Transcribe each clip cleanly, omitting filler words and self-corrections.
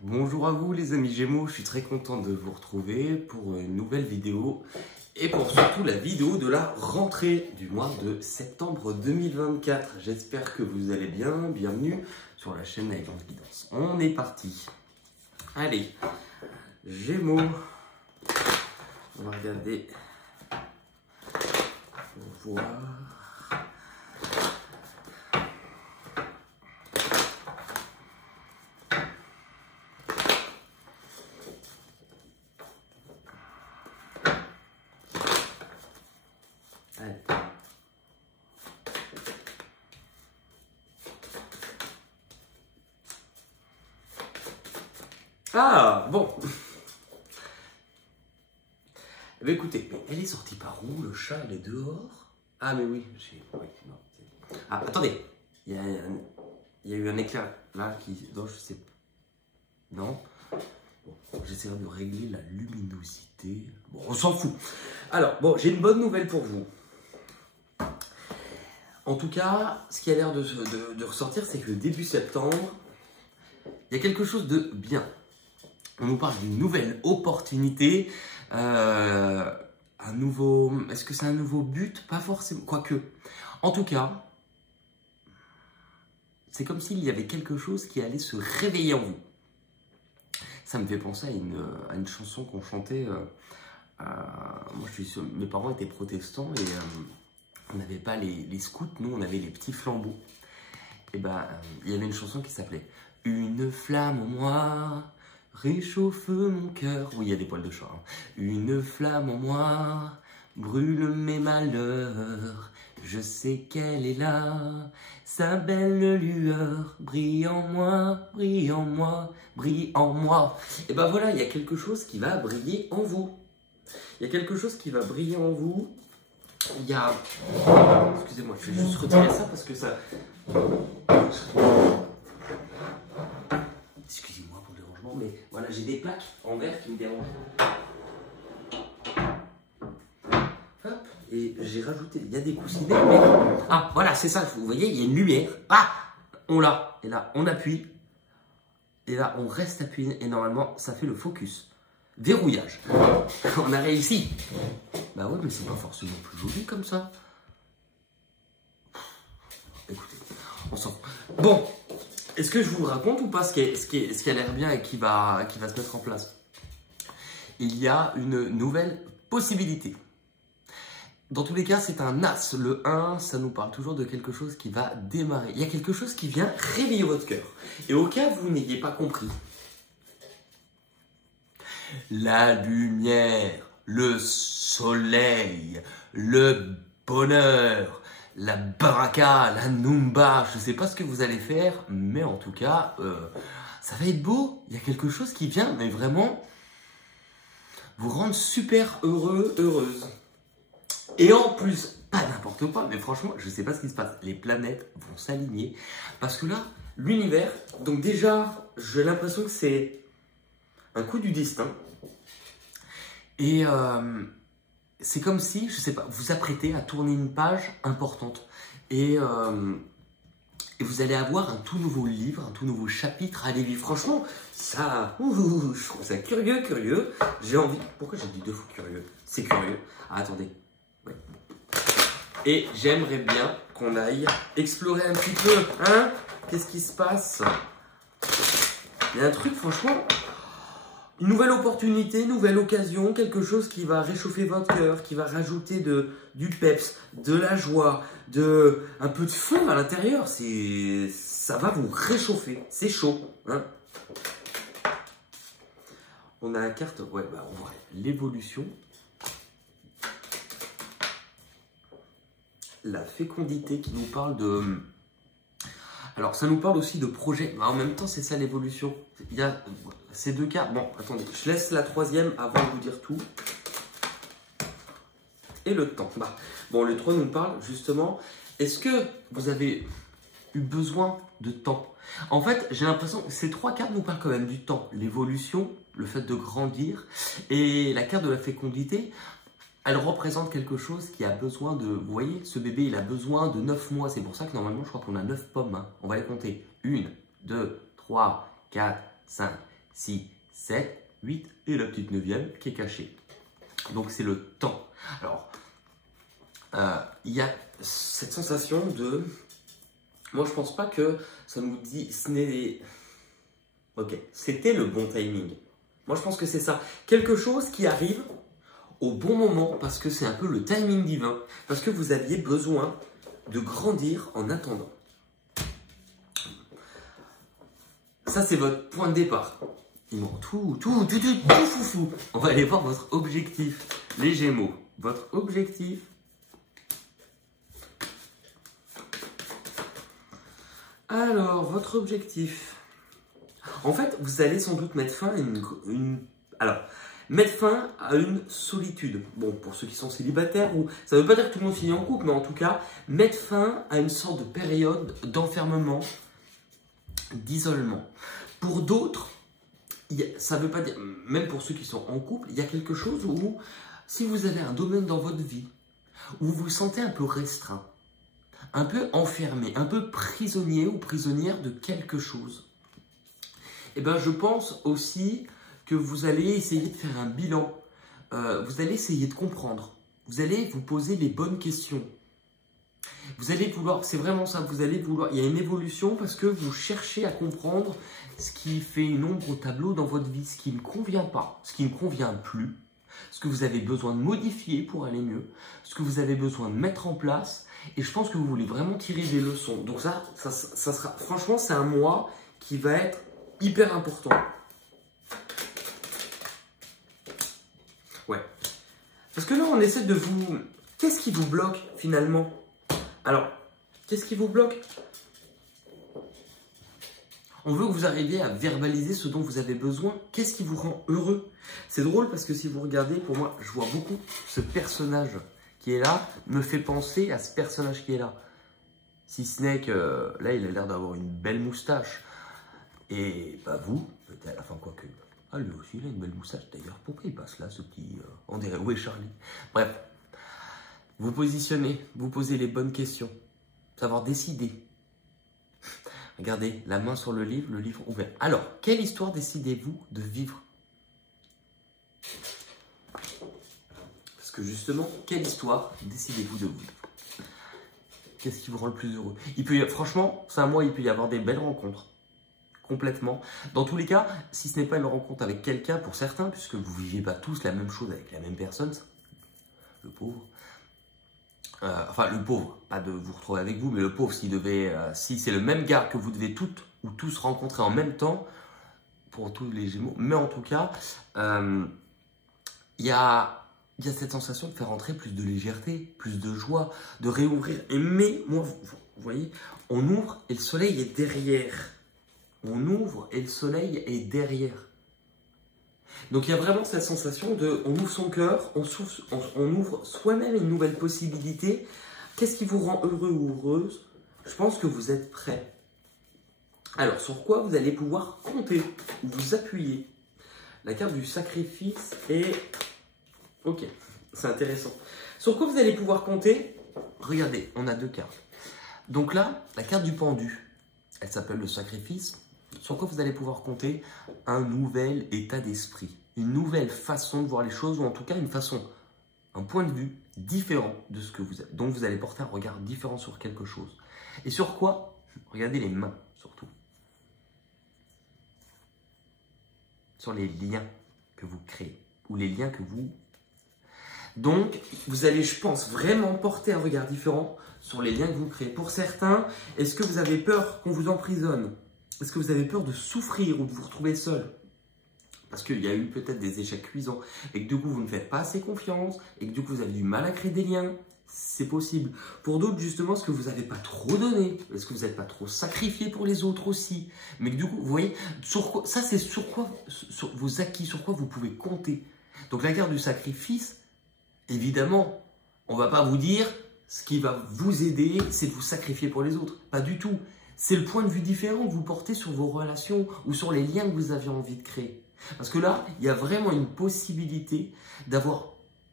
Bonjour à vous les amis Gémeaux, je suis très content de vous retrouver pour une nouvelle vidéo et pour surtout la vidéo de la rentrée du mois de septembre 2024. J'espère que vous allez bien, bienvenue sur la chaîne Naïve Guidance. On est parti. Allez, Gémeaux, on va regarder pour voir. Allez. Ah, bon. Eh bien, écoutez, mais elle est sortie par où? Le chat, il est dehors? Ah, mais oui, oui, non. Ah, attendez. Il y a eu un éclair là qui... Non, je sais pas. Non. Bon, j'essaierai de régler la luminosité. Bon, on s'en fout. Alors, bon, j'ai une bonne nouvelle pour vous. En tout cas, ce qui a l'air de ressortir, c'est que début septembre, il y a quelque chose de bien. On nous parle d'une nouvelle opportunité, un nouveau... Est-ce que c'est un nouveau but? Pas forcément, quoique. En tout cas, c'est comme s'il y avait quelque chose qui allait se réveiller en vous. Ça me fait penser à une chanson qu'on chantait. Moi, mes parents étaient protestants et on n'avait pas les scouts, nous on avait les petits flambeaux. Et ben, il y avait une chanson qui s'appelait « Une flamme en moi réchauffe mon cœur ». Oui, il y a des poils de chat. Hein. « Une flamme en moi brûle mes malheurs. Je sais qu'elle est là, sa belle lueur brille en moi, brille en moi, brille en moi. » Et ben voilà, il y a quelque chose qui va briller en vous. Il y a quelque chose qui va briller en vous. Il y a... Excusez-moi, je vais juste retirer ça parce que ça... Excusez-moi pour le dérangement, mais voilà, j'ai des plaques en verre qui me dérangent. Hop, et j'ai rajouté... Il y a des coussinets, mais... Ah, voilà, c'est ça, vous voyez, il y a une lumière. Ah, on l'a. Et là, on appuie. Et là, on reste appuyé. Et normalement, ça fait le focus. Verrouillage. On a réussi. Bah ouais, mais c'est pas forcément plus joli comme ça. Écoutez, on s'en fout. Bon, est-ce que je vous raconte ou pas ce qui a l'air bien et qui va se mettre en place? Il y a une nouvelle possibilité. Dans tous les cas, c'est un as. Le 1, ça nous parle toujours de quelque chose qui va démarrer. Il y a quelque chose qui vient réveiller votre cœur. Et au cas où vous n'ayez pas compris, la lumière, le soleil, le bonheur, la baraka, la numba, je ne sais pas ce que vous allez faire, mais en tout cas, ça va être beau. Il y a quelque chose qui vient, mais vraiment, vous rendre super heureux, heureuse. Et en plus, pas n'importe quoi, mais franchement, je ne sais pas ce qui se passe. Les planètes vont s'aligner, parce que là, l'univers, donc déjà, j'ai l'impression que c'est un coup du destin. Et c'est comme si, je sais pas, vous apprêtez à tourner une page importante. Et vous allez avoir un tout nouveau livre, un tout nouveau chapitre à aller vivre. Franchement, ça, je trouve ça curieux. J'ai envie. Pourquoi j'ai dit deux fois curieux? C'est curieux. Ah, attendez. Ouais. Et j'aimerais bien qu'on aille explorer un petit peu. Hein? Qu'est-ce qui se passe? Il y a un truc, franchement... Une nouvelle opportunité, nouvelle occasion, quelque chose qui va réchauffer votre cœur, qui va rajouter du peps, de la joie, un peu de feu à l'intérieur. Ça va vous réchauffer. C'est chaud. Hein, on a la carte, ouais, bah, on voit l'évolution, la fécondité qui nous parle de... Alors, ça nous parle aussi de projet. En même temps, c'est ça l'évolution. Il y a ces deux cartes. Bon, attendez, je laisse la troisième avant de vous dire tout. Et le temps. Bah, bon, le 3 nous parle justement. Est-ce que vous avez eu besoin de temps? En fait, j'ai l'impression que ces trois cartes nous parlent quand même du temps. L'évolution, le fait de grandir. Et la carte de la fécondité, elle représente quelque chose qui a besoin de... Vous voyez, ce bébé, il a besoin de 9 mois. C'est pour ça que normalement, je crois qu'on a 9 pommes. Hein. On va les compter. 1, 2, 3, 4, 5, 6, 7, 8 et la petite 9e qui est cachée. Donc c'est le temps. Alors, il y a cette sensation de... Moi je pense pas que ça nous dit... Ce n'est... Ok, c'était le bon timing. Moi je pense que c'est ça. Quelque chose qui arrive au bon moment parce que c'est un peu le timing divin. Parce que vous aviez besoin de grandir en attendant. Ça c'est votre point de départ. Tout foufou. On va aller voir votre objectif. Les Gémeaux. Votre objectif. Alors, votre objectif. En fait, vous allez sans doute mettre fin à mettre fin à une solitude. Bon, pour ceux qui sont célibataires, ou ça ne veut pas dire que tout le monde finit en couple, mais en tout cas, mettre fin à une sorte de période d'enfermement, d'isolement. Pour d'autres, ça ne veut pas dire, même pour ceux qui sont en couple, il y a quelque chose où, si vous avez un domaine dans votre vie, où vous vous sentez un peu restreint, un peu enfermé, un peu prisonnier ou prisonnière de quelque chose, eh bien, je pense aussi que vous allez essayer de faire un bilan, vous allez essayer de comprendre, vous allez vous poser les bonnes questions. Vous allez vouloir, c'est vraiment ça, vous allez vouloir, il y a une évolution parce que vous cherchez à comprendre ce qui fait une ombre au tableau dans votre vie, ce qui ne convient pas, ce qui ne convient plus, ce que vous avez besoin de modifier pour aller mieux, ce que vous avez besoin de mettre en place, et je pense que vous voulez vraiment tirer des leçons. Donc ça sera, franchement, c'est un mois qui va être hyper important. Ouais. Parce que là, on essaie de vous... Qu'est-ce qui vous bloque finalement? Alors, qu'est-ce qui vous bloque? On veut que vous arriviez à verbaliser ce dont vous avez besoin. Qu'est-ce qui vous rend heureux? C'est drôle parce que si vous regardez, pour moi, je vois beaucoup ce personnage qui est là, me fait penser à ce personnage qui est là. Si ce n'est que là, il a l'air d'avoir une belle moustache. Et bah vous, peut-être à la fin, quoique. Ah, lui aussi, il a une belle moustache d'ailleurs. Pourquoi il passe là, ce petit... on dirait, où est Charlie? Bref, vous positionnez, vous posez les bonnes questions. Savoir décider. Regardez, la main sur le livre ouvert. Alors, quelle histoire décidez-vous de vivre? Parce que justement, quelle histoire décidez-vous de vivre? Qu'est-ce qui vous rend le plus heureux? Franchement, c'est un mois, il peut y avoir des belles rencontres. Complètement. Dans tous les cas, si ce n'est pas une rencontre avec quelqu'un, pour certains, puisque vous ne vivez pas tous la même chose avec la même personne, le pauvre. Enfin, le pauvre, pas de vous retrouver avec vous, mais le pauvre, si c'est le même gars que vous devez toutes ou tous rencontrer en même temps, pour tous les Gémeaux, mais en tout cas, il y a cette sensation de faire entrer plus de légèreté, plus de joie, de réouvrir. Mais moi, vous voyez, on ouvre et le soleil est derrière. On ouvre et le soleil est derrière. Donc il y a vraiment cette sensation de, on ouvre son cœur, on ouvre soi-même une nouvelle possibilité. Qu'est-ce qui vous rend heureux ou heureuse? Je pense que vous êtes prêts. Alors sur quoi vous allez pouvoir compter ou vous appuyer? La carte du sacrifice est... Ok, c'est intéressant. Sur quoi vous allez pouvoir compter? Regardez, on a deux cartes. Donc là, la carte du pendu, elle s'appelle le sacrifice. Sur quoi vous allez pouvoir compter? Un nouvel état d'esprit, une nouvelle façon de voir les choses, ou en tout cas un point de vue différent de ce que dont vous allez porter un regard différent sur quelque chose. Et sur quoi? Regardez les mains surtout. Sur les liens que vous créez, ou les liens que vous... Donc, vous allez, je pense, vraiment porter un regard différent sur les liens que vous créez. Pour certains, est-ce que vous avez peur qu'on vous emprisonne? Est-ce que vous avez peur de souffrir ou de vous retrouver seul? Parce qu'il y a eu peut-être des échecs cuisants et que du coup vous ne faites pas assez confiance et que du coup vous avez du mal à créer des liens. C'est possible. Pour d'autres, justement, est-ce que vous n'avez pas trop donné? Est-ce que vous n'êtes pas trop sacrifié pour les autres aussi? Mais que du coup, vous voyez, ça c'est sur quoi, sur vos acquis, sur quoi vous pouvez compter. Donc la carte du sacrifice, évidemment, on ne va pas vous dire ce qui va vous aider, c'est de vous sacrifier pour les autres. Pas du tout. C'est le point de vue différent que vous portez sur vos relations ou sur les liens que vous avez envie de créer. Parce que là, il y a vraiment une possibilité d'avoir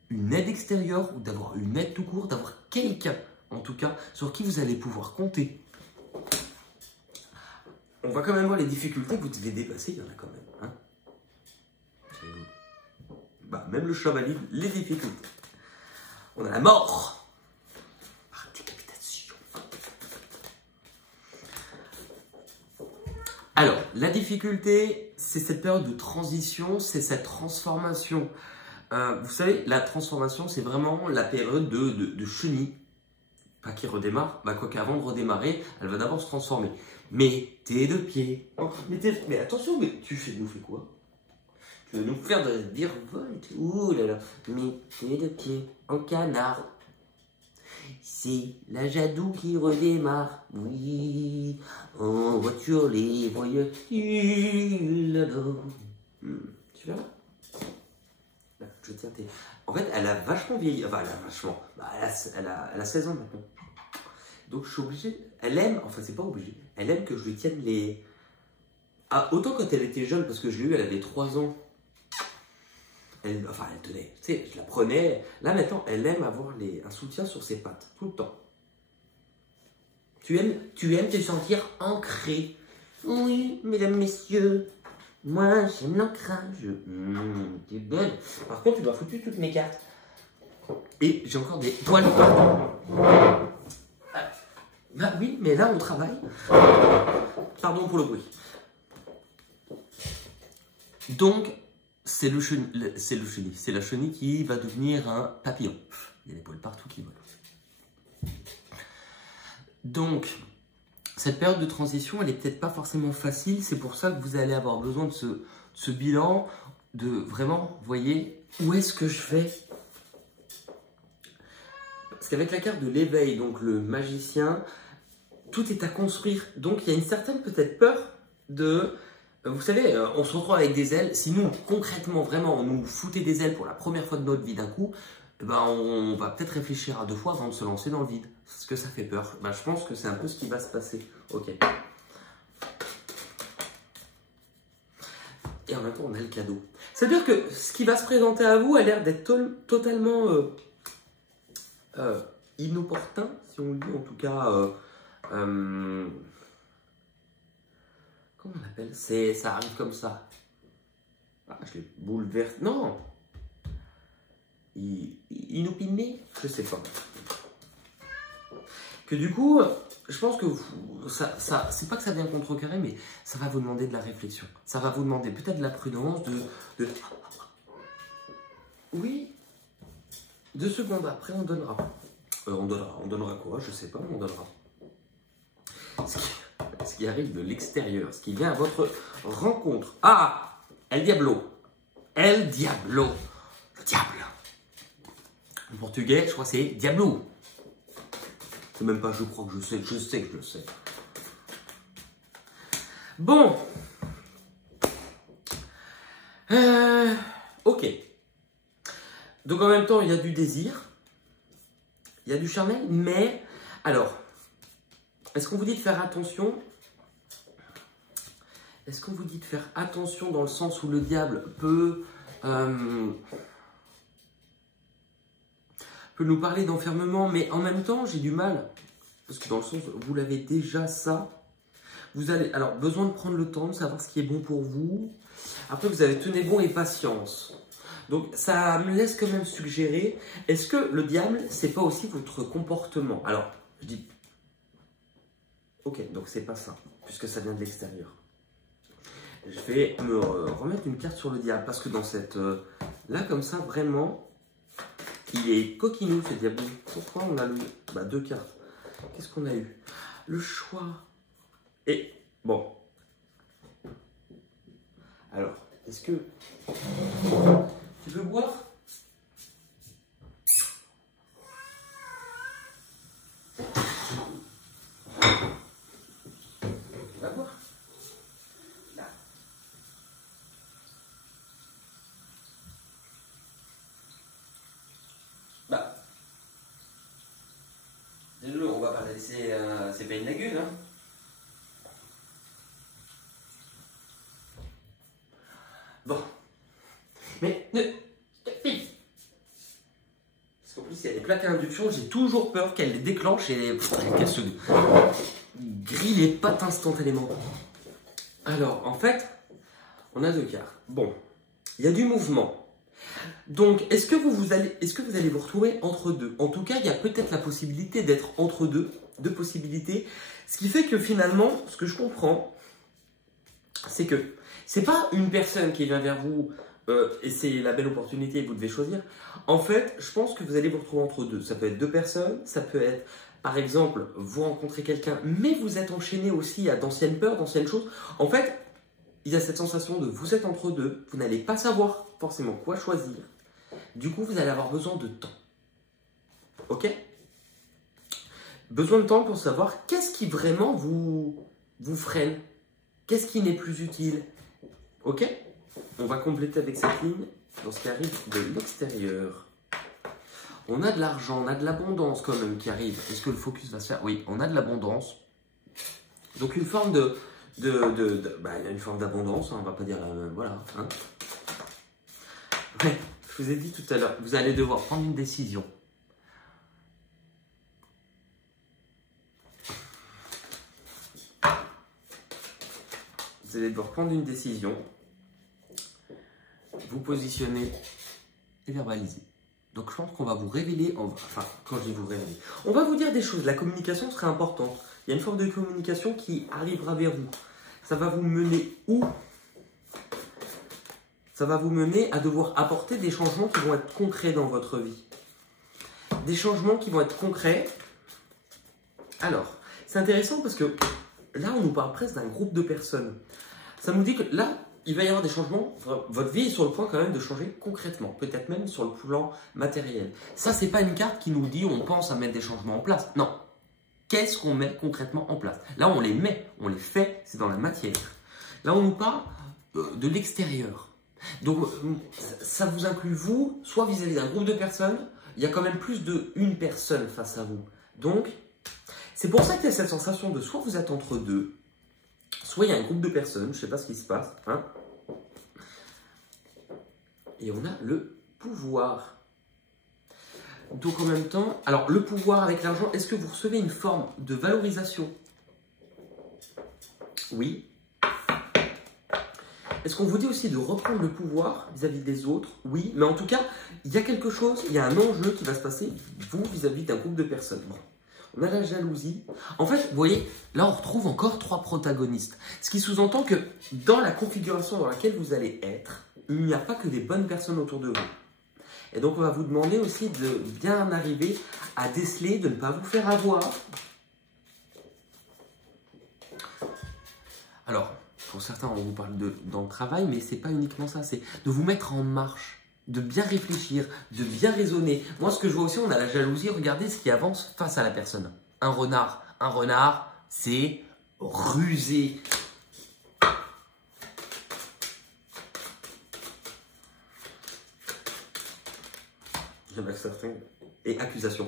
une aide extérieure ou d'avoir une aide tout court, d'avoir quelqu'un, en tout cas, sur qui vous allez pouvoir compter. On va quand même voir les difficultés que vous devez dépasser, il y en a quand même. Hein. même le chat valide les difficultés. On a la mort. Par décapitation. Alors, la difficulté, c'est cette période de transition, c'est cette transformation. Vous savez, la transformation, c'est vraiment la période de chenille. Pas qui redémarre, bah quoi qu'avant de redémarrer, elle va d'abord se transformer. Mais tes deux pieds. Mais attention, mais nous fais quoi? Tu veux nous faire dire volte? Ouh là là. Mais tes deux pieds en canard. C'est la Jadou qui redémarre. Oui, en voiture les voitures. Tu vois? Là, je tiens tes... En fait, elle a vachement vieilli. Enfin, elle a vachement. Bah, elle a 16 ans maintenant. Donc, je suis obligé. Elle aime. Enfin, c'est pas obligé. Elle aime que je lui tienne les. Ah, autant quand elle était jeune, parce que je l'ai eu, elle avait 3 ans. Elle tenait. Tu sais, je la prenais. Là, maintenant, elle aime avoir un soutien sur ses pattes. Tout le temps. Tu aimes te sentir ancré. Oui, mesdames, messieurs. Moi, j'aime l'ancrage. T'es bonne. Par contre, tu m'as foutu toutes mes cartes. Et j'ai encore des toiles. Bah oui, mais là, on travaille. Pardon pour le bruit. Donc, c'est la chenille qui va devenir un papillon. Il y a des poils partout qui volent. Donc, cette période de transition, elle n'est peut-être pas forcément facile. C'est pour ça que vous allez avoir besoin de ce bilan, de vraiment, vous voyez, où est-ce que je vais? Parce qu'avec la carte de l'éveil, donc le magicien, tout est à construire. Donc, il y a une certaine peut-être peur de... Vous savez, on se retrouve avec des ailes. Si nous, concrètement, vraiment, on nous foutait des ailes pour la première fois de notre vie d'un coup, ben, on va peut-être réfléchir à 2 fois avant de se lancer dans le vide. Parce que ça fait peur. Ben, je pense que c'est un peu ce qui va se passer. Ok. Et en même temps, on a le cadeau. C'est-à-dire que ce qui va se présenter à vous a l'air d'être totalement inopportun, si on le dit, en tout cas... comment on appelle? Ça arrive comme ça. Ah, je l'ai bouleversé. Non! Inopiné? Je sais pas. Que du coup, je pense que c'est pas que ça vient contrecarrer, mais ça va vous demander de la réflexion. Ça va vous demander peut-être de la prudence, Oui. 2 secondes après, on donnera. On donnera quoi? Je sais pas, mais on donnera. Ce qui arrive de l'extérieur, ce qui vient à votre rencontre. Ah! El Diablo. El Diablo. Le diable. En portugais, je crois que c'est Diablo. C'est même pas je crois que je sais que je le sais. Bon. Ok. Donc en même temps, il y a du désir. Il y a du charnel, mais... Alors, est-ce qu'on vous dit de faire attention? Est-ce qu'on vous dit de faire attention dans le sens où le diable peut nous parler d'enfermement, mais en même temps, j'ai du mal. Parce que dans le sens, vous l'avez déjà ça. Vous allez, alors, besoin de prendre le temps de savoir ce qui est bon pour vous. Après, vous avez tenez bon et patience. Donc, ça me laisse quand même suggérer, est-ce que le diable, c'est pas aussi votre comportement? Alors, je dis, ok, donc c'est pas ça, puisque ça vient de l'extérieur. Je vais me remettre une carte sur le diable, parce que dans cette... là, comme ça, vraiment, il est coquinou, ce diable. Pourquoi on a le... Bah, 2 cartes. Qu'est-ce qu'on a eu? Le choix. Et, bon. Alors, est-ce que... Tu veux boire? Va boire. Là. Bah. Désolé, on va pas la laisser... c'est pas une lagune, hein. Bon. Mais parce qu'en plus, il y a des plaques à induction, j'ai toujours peur qu'elle les déclenche et qu'elle se grille les pattes instantanément. Alors, en fait, on a 2 cartes. Bon, il y a du mouvement. Donc, est-ce que vous allez vous retrouver entre deux? En tout cas, il y a peut-être la possibilité d'être entre deux possibilités. Ce qui fait que finalement, ce que je comprends, c'est que c'est pas une personne qui vient vers vous et c'est la belle opportunité et vous devez choisir. En fait, je pense que vous allez vous retrouver entre deux. Ça peut être deux personnes, ça peut être, par exemple, vous rencontrez quelqu'un, mais vous êtes enchaîné aussi à d'anciennes peurs, d'anciennes choses. En fait, il y a cette sensation de vous êtes entre deux, vous n'allez pas savoir forcément quoi choisir. Du coup, vous allez avoir besoin de temps. Ok? Besoin de temps pour savoir qu'est-ce qui vraiment vous freine. Qu'est-ce qui n'est plus utile? Ok? On va compléter avec cette ligne dans ce qui arrive de l'extérieur. On a de l'argent, on a de l'abondance quand même qui arrive. Est-ce que le focus va se faire? Oui, on a de l'abondance. Donc une forme il y a une forme d'abondance, hein, on va pas dire voilà. Hein. Ouais, je vous ai dit tout à l'heure, vous allez devoir prendre une décision. Vous allez devoir prendre une décision, vous positionner et verbaliser. Donc je pense qu'on va vous révéler, enfin quand je dis vous révéler, on va vous dire des choses, la communication sera importante. Il y a une forme de communication qui arrivera vers vous. Ça va vous mener où? Ça va vous mener à devoir apporter des changements qui vont être concrets dans votre vie. Des changements qui vont être concrets. Alors, c'est intéressant parce que là, on nous parle presque d'un groupe de personnes. Ça nous dit que là, il va y avoir des changements. Votre vie est sur le point quand même de changer concrètement. Peut-être même sur le plan matériel. Ça, c'est pas une carte qui nous dit on pense à mettre des changements en place. Non. Qu'est-ce qu'on met concrètement en place? Là, on les met, on les fait, c'est dans la matière. Là, on nous parle de l'extérieur. Donc, ça vous inclut vous, soit vis-à-vis d'un groupe de personnes, il y a quand même plus d'une personne face à vous. Donc, c'est pour ça qu'il y a cette sensation de soit vous êtes entre deux, soit il y a un groupe de personnes, je ne sais pas ce qui se passe. Hein. Et on a le pouvoir. Donc en même temps, alors le pouvoir avec l'argent, est-ce que vous recevez une forme de valorisation? Oui. Est-ce qu'on vous dit aussi de reprendre le pouvoir vis-à-vis des autres? Oui. Mais en tout cas, il y a quelque chose, il y a un enjeu qui va se passer, vous, vis-à-vis d'un groupe de personnes. Bon. On a la jalousie. En fait, vous voyez, là on retrouve encore trois protagonistes. Ce qui sous-entend que dans la configuration dans laquelle vous allez être, il n'y a pas que des bonnes personnes autour de vous. Et donc, on va vous demander aussi de bien arriver à déceler, de ne pas vous faire avoir. Alors, pour certains, on vous parle dans le travail, mais ce n'est pas uniquement ça. C'est de vous mettre en marche, de bien réfléchir, de bien raisonner. Moi, ce que je vois aussi, on a la jalousie. Regardez ce qui avance face à la personne. Un renard, c'est rusé. Et accusation.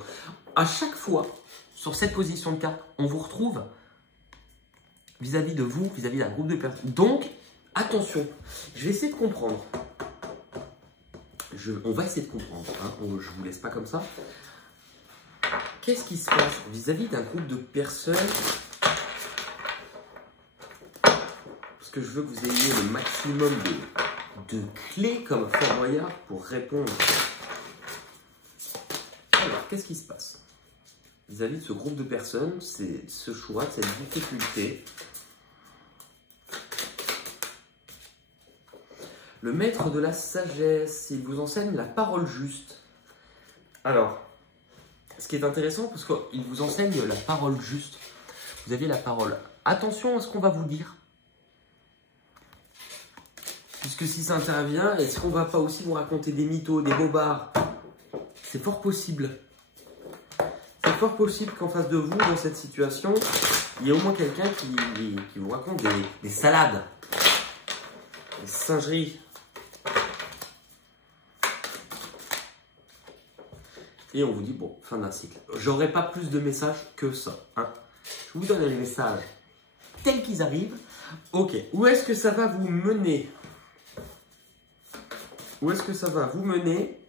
À chaque fois, sur cette position de carte, on vous retrouve vis-à-vis de vous, vis-à-vis d'un groupe de personnes. Donc, attention, je vais essayer de comprendre. On va essayer de comprendre. Hein. Je ne vous laisse pas comme ça. Qu'est-ce qui se passe vis-à-vis d'un groupe de personnes? Parce que je veux que vous ayez le maximum de clés comme Fort Boyard pour répondre. Alors, qu'est-ce qui se passe vis-à-vis de ce groupe de personnes, c'est ce choix, cette difficulté? Le maître de la sagesse, il vous enseigne la parole juste. Alors, ce qui est intéressant, parce qu'il vous enseigne la parole juste. Vous avez la parole. Attention à ce qu'on va vous dire. Puisque si ça intervient, est-ce qu'on ne va pas aussi vous raconter des mythos, des bobards? C'est fort possible. C'est fort possible qu'en face de vous, dans cette situation, il y ait au moins quelqu'un qui vous raconte des salades, des singeries. Et on vous dit, bon, fin d'un cycle. J'aurai pas plus de messages que ça. Hein. Je vous donne les messages tels qu'ils arrivent. Ok, où est-ce que ça va vous mener? Où est-ce que ça va vous mener?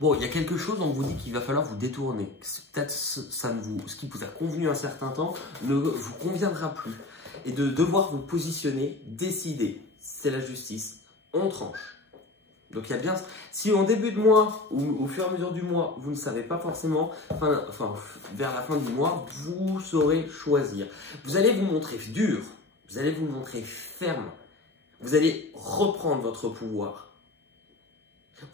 Bon, il y a quelque chose, on vous dit qu'il va falloir vous détourner. Peut-être ce qui vous a convenu un certain temps ne vous conviendra plus. Et de devoir vous positionner, décider. C'est la justice. On tranche. Donc il y a bien, si en début de mois ou au fur et à mesure du mois, vous ne savez pas forcément, enfin vers la fin du mois, vous saurez choisir. Vous allez vous montrer dur, vous allez vous montrer ferme, vous allez reprendre votre pouvoir.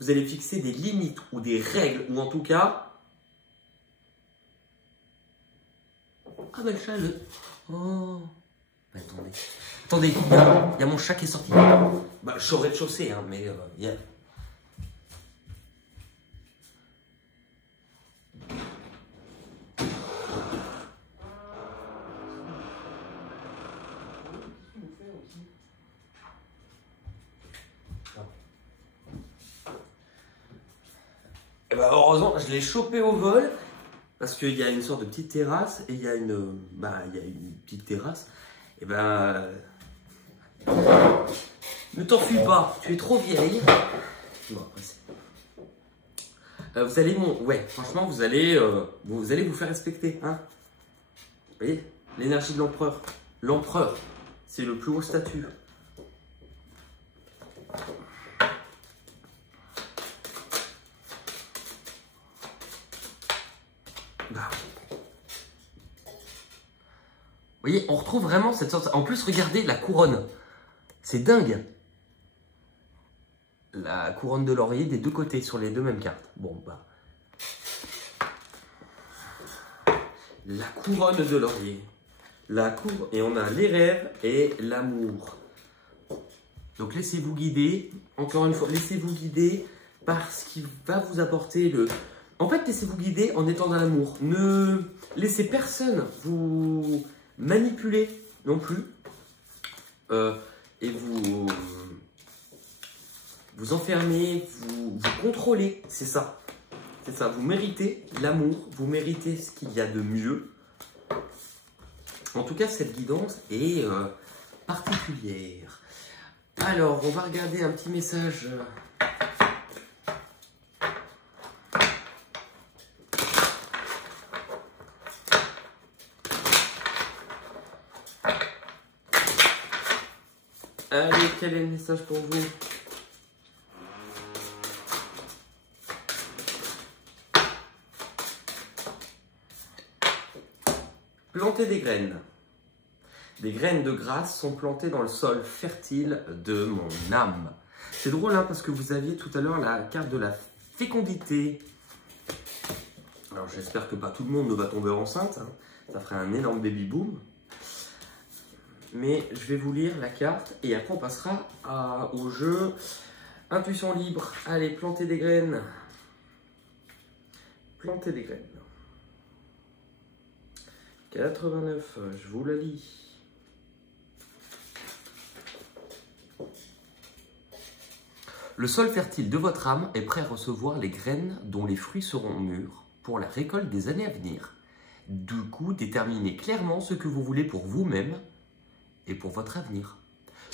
Vous allez fixer des limites ou des règles, ou en tout cas... Ah ben le chat, le... Oh... Ben, attendez, il y a mon chat qui est sorti. Bah, je suis au rez-de-chaussée, hein, mais il y a... Et bah, heureusement, je l'ai chopé au vol, parce qu'il y a une sorte de petite terrasse, et il y a une petite terrasse. Et ben... Ne t'enfuis pas, tu es trop vieille. Bon, vous allez, ouais, franchement, vous allez vous faire respecter, hein. Vous voyez, l'énergie de l'empereur. L'empereur, c'est le plus haut statut. Bah. Vous voyez, on retrouve vraiment cette sorte... En plus, regardez la couronne. C'est dingue. La couronne de laurier des deux côtés, sur les deux mêmes cartes. Bon, bah... La couronne de laurier. Et on a les rêves et l'amour. Donc, laissez-vous guider. Encore une fois, laissez-vous guider par ce qui va vous apporter le... En fait, laissez-vous guider en étant dans l'amour. Ne laissez personne vous manipuler non plus. Et vous enfermer, vous contrôler. C'est ça. C'est ça. Vous méritez l'amour. Vous méritez ce qu'il y a de mieux. En tout cas, cette guidance est particulière. Alors, on va regarder un petit message... Allez, quel est le message pour vous? Planter des graines. Des graines de grâce sont plantées dans le sol fertile de mon âme. C'est drôle, hein, parce que vous aviez tout à l'heure la carte de la fécondité. Alors, j'espère que pas tout le monde ne va tomber enceinte. Hein. Ça ferait un énorme baby boom. Mais je vais vous lire la carte et après on passera au jeu intuition libre. Allez, planter des graines. Planter des graines. 89, je vous la lis. Le sol fertile de votre âme est prêt à recevoir les graines dont les fruits seront mûrs pour la récolte des années à venir. Du coup, déterminez clairement ce que vous voulez pour vous-même et pour votre avenir.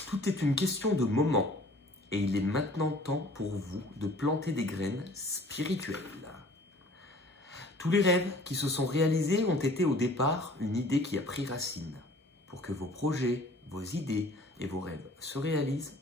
Tout est une question de moment et il est maintenant temps pour vous de planter des graines spirituelles. Tous les rêves qui se sont réalisés ont été au départ une idée qui a pris racine. Pour que vos projets, vos idées et vos rêves se réalisent,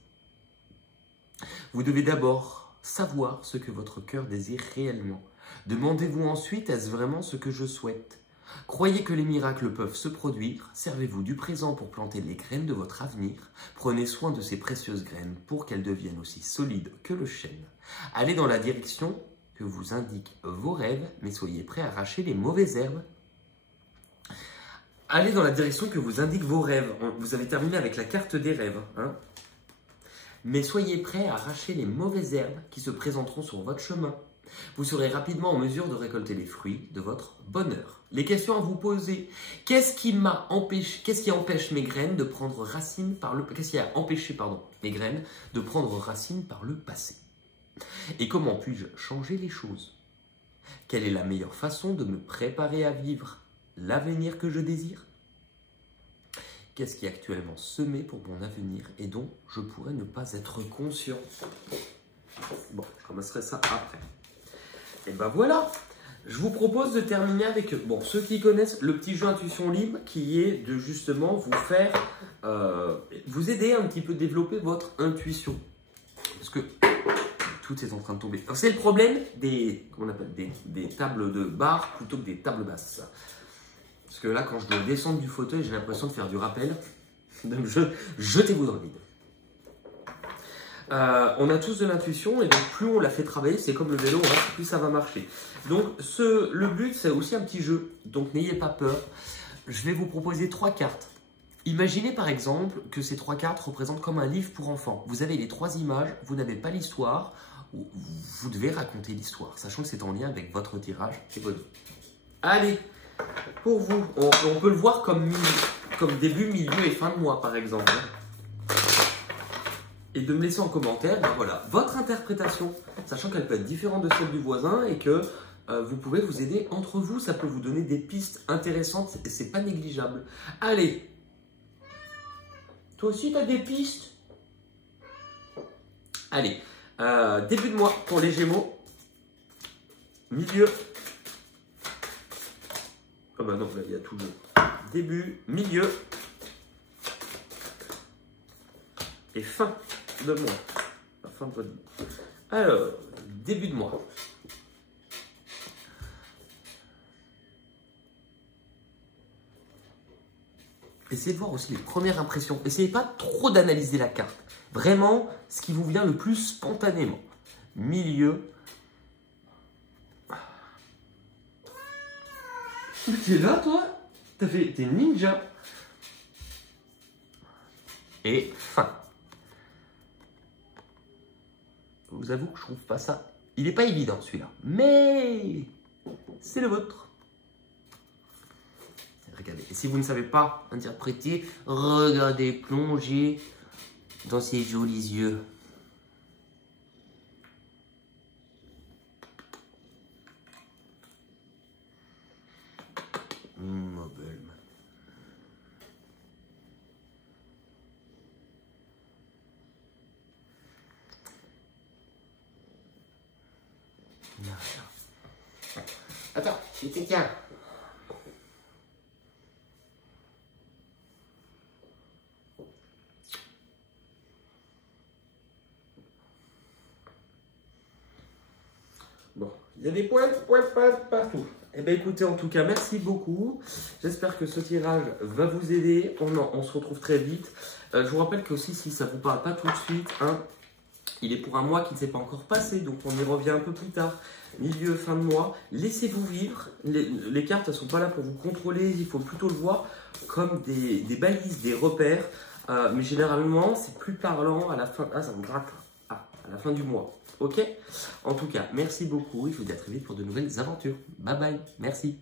vous devez d'abord savoir ce que votre cœur désire réellement. Demandez-vous ensuite, est-ce vraiment ce que je souhaite ? Croyez que les miracles peuvent se produire, servez-vous du présent pour planter les graines de votre avenir, prenez soin de ces précieuses graines pour qu'elles deviennent aussi solides que le chêne. Allez dans la direction que vous indiquent vos rêves, mais soyez prêts à arracher les mauvaises herbes. Allez dans la direction que vous indiquent vos rêves. Vous avez terminé avec la carte des rêves. Hein, mais soyez prêts à arracher les mauvaises herbes qui se présenteront sur votre chemin. Vous serez rapidement en mesure de récolter les fruits de votre bonheur. Les questions à vous poser. Qu'est-ce qui empêche mes graines de prendre racine par le... Qu'est-ce qui a empêché, mes graines de prendre racine par le passé? Et comment puis-je changer les choses? Quelle est la meilleure façon de me préparer à vivre l'avenir que je désire? Qu'est-ce qui est actuellement semé pour mon avenir et dont je pourrais ne pas être conscient? Bon, je commencerai ça après. Et ben voilà, je vous propose de terminer avec, ceux qui connaissent le petit jeu Intuition Libre, qui est de justement vous faire, vous aider un petit peu à développer votre intuition. Parce que tout est en train de tomber. C'est le problème des, comment on appelle, des tables de bar plutôt que des tables basses. Parce que là, quand je dois descendre du fauteuil, j'ai l'impression de faire du rappel. Donc, jetez-vous dans le vide. On a tous de l'intuition et donc plus on la fait travailler, c'est comme le vélo, hein, plus ça va marcher. Donc le but, c'est aussi un petit jeu. Donc n'ayez pas peur. Je vais vous proposer 3 cartes. Imaginez par exemple que ces 3 cartes représentent comme un livre pour enfants. Vous avez les 3 images, vous n'avez pas l'histoire, vous devez raconter l'histoire, sachant que c'est en lien avec votre tirage et votre vie. Allez, pour vous, on peut le voir comme début, milieu et fin de mois par exemple. Et de me laisser en commentaire, ben voilà, votre interprétation, sachant qu'elle peut être différente de celle du voisin et que vous pouvez vous aider entre vous, ça peut vous donner des pistes intéressantes et c'est pas négligeable. Allez, toi aussi tu as des pistes? Allez, début de mois pour les Gémeaux, milieu, ah bah non, là il y a tout le début, milieu et fin de mois. La fin de votre vie. Alors, début de mois. Essayez de voir aussi les premières impressions. Essayez pas trop d'analyser la carte. Vraiment, ce qui vous vient le plus spontanément. Milieu. T'es là, toi? T'es ninja. Et fin. Je vous avoue que je trouve pas ça. Il n'est pas évident celui-là. Mais c'est le vôtre. Regardez. Et si vous ne savez pas interpréter, regardez, plongez dans ces jolis yeux. Ma belle. Attends, je te tiens. Bon, il y a des pointes partout. Eh bien écoutez, en tout cas, merci beaucoup. J'espère que ce tirage va vous aider. On se retrouve très vite. Je vous rappelle que aussi, si ça ne vous parle pas tout de suite, hein, il est pour un mois qui ne s'est pas encore passé, donc on y revient un peu plus tard. Milieu, fin de mois, laissez-vous vivre. Les cartes ne sont pas là pour vous contrôler, il faut plutôt le voir comme des balises, des repères. Mais généralement, c'est plus parlant à la fin. Ah, ça vous gratte. Ah, à la fin du mois. Ok? En tout cas, merci beaucoup et je vous dis à très vite pour de nouvelles aventures. Bye bye, merci.